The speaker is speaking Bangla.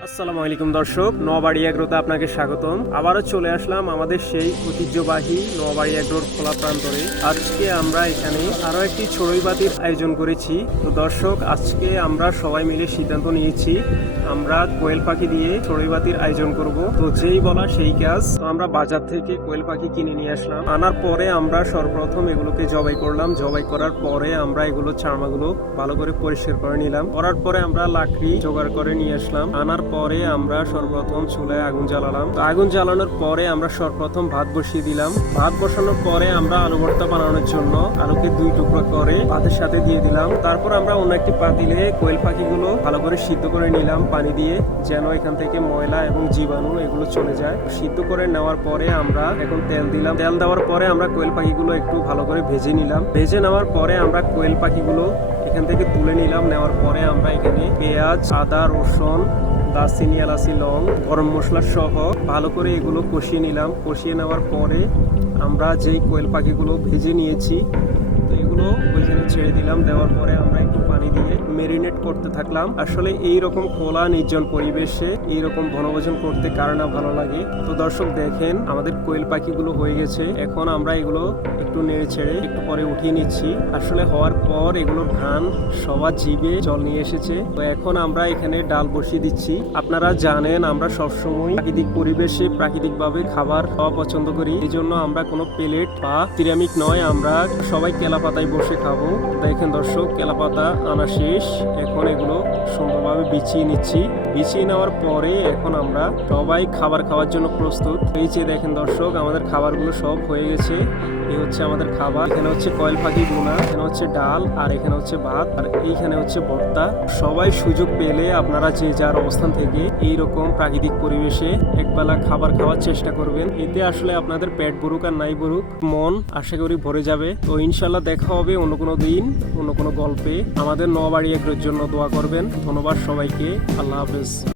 আসসালামু আলাইকুম দর্শক, নোয়াবাড়ি এগ্রোতে আপনাকে স্বাগতম। আবারও চলে আসলাম আমাদের সেই ঐতিহ্যবাহী নোয়াবাড়ি এগ্রোর খোলা প্রান্তরে। আজকে আমরা এখানে আরো একটি চড়ুইবাতির আয়োজন করেছি। তো দর্শক, আজকে আমরা সবাই মিলে সিদ্ধান্ত নিয়েছি আমরা কোয়েল পাখি দিয়ে চড়ুইবাতির আয়োজন করব। তো যেই বলা সেই কাজ। তো আমরা বাজার থেকে কোয়েল পাখি কিনে নিয়ে আসলাম। আনার পরে আমরা সর্বপ্রথম এগুলোকে জবাই করলাম। জবাই করার পরে আমরা এগুলো চারমাগুলো ভালো করে পরিষ্কার করে নিলাম। করার পরে আমরা লাকড়ি জোগাড় করে নিয়ে আসলাম। আনার পরে আমরা সর্বপ্রথম চুলায় আগুন জ্বালালাম। তো আগুন জ্বালানোর পরে আমরা সর্বপ্রথম ভাত বসিয়ে দিলাম। ভাত বসানোর পরে আমরা আলু ভর্তা বানানোর জন্য আলুকে 2 টুকরো করে ভাতের সাথে দিয়ে দিলাম। তারপর আমরা অন্য একটি পাতিলে কোয়েল পাখিগুলো ভালো করে সিদ্ধ করে নিলাম পানি দিয়ে, যেন এখান থেকে ময়লা এবং জীবাণু এগুলো চলে যায়। সিদ্ধ করে নেওয়ার পরে আমরা এখন তেল দিলাম। তেল দেওয়ার পরে আমরা কোয়েল পাখিগুলো একটু ভালো করে ভেজে নিলাম। ভেজে নেওয়ার পরে আমরা কোয়েল পাখিগুলো এখান থেকে তুলে নিলাম। নেওয়ার পরে আমরা এখানে পেঁয়াজ, আদা, রসুন, দারচিনি, এলাচি, লং, গরম মশলা সহ ভালো করে এগুলো কষিয়ে নিলাম। কষিয়ে নেওয়ার পরে আমরা যেই কোয়েল পাখিগুলো ভেজে নিয়েছি তো এগুলো ওইখানে ছেড়ে দিলাম। দেওয়ার পরে আমরা একটু পানি দিয়ে মেরিনেট করতে থাকলাম। আসলে এই রকম খোলা নির্জন পরিবেশে এইরকম বনভোজন করতে কার না ভালো লাগে। তো দর্শক দেখেন, আমাদের কোয়েল পাখিগুলো হয়ে গেছে। এখন আমরা এগুলো একটু নেড়ে ছেড়ে একটু পরে উঠিয়ে নিচ্ছি। আসলে হওয়ার পর এগুলোর ঘ্রাণ সবার জিভে জল নিয়ে এসেছে। তো এখন আমরা এখানে ডাল বসিয়ে দিচ্ছি। আপনারা জানেন আমরা সবসময় প্রাকৃতিক পরিবেশে প্রাকৃতিকভাবে খাবার খাওয়া পছন্দ করি। এই জন্য আমরা কোনো প্লেট বা সিরামিক নয়, আমরা সবাই কেলা পাতায় বসে খাবো। দেখেন দর্শক, কেলা পাতা আনা শেষ। এখন এগুলো সুন্দরভাবে বিছিয়ে নিচ্ছি। বিছিয়ে নেওয়ার পরে এখন আমরা সবাই খাবার খাওয়ার জন্য প্রস্তুত। এই যে দেখেন দর্শক, আমাদের খাবারগুলো সব হয়ে গেছে। এই হচ্ছে আমাদের খাবার। এখানে হচ্ছে কোয়েল পাখি ভুনা, এখানে হচ্ছে ডাল, আর এখানে হচ্ছে ভাত, আর এইখানে হচ্ছে ভর্তা। সবাই সুযোগ পেলে আপনারা যে যার অবস্থান থেকে এইরকম প্রাকৃতিক পরিবেশে একবেলা খাবার খাওয়ার চেষ্টা করবেন। এতে আসলে আপনাদের পেট ভরুক আর নাই ভরুক, মন আশা করি ভরে যাবে। তো ইনশাল্লাহ দেখা হবে অন্য কোনো দিন, অন্য কোনো গল্পে। আমাদের নোয়াবাড়ি এগ্রোর জন্য দোয়া করবেন। ধন্যবাদ সবাইকে। আল্লাহ হাফেজ।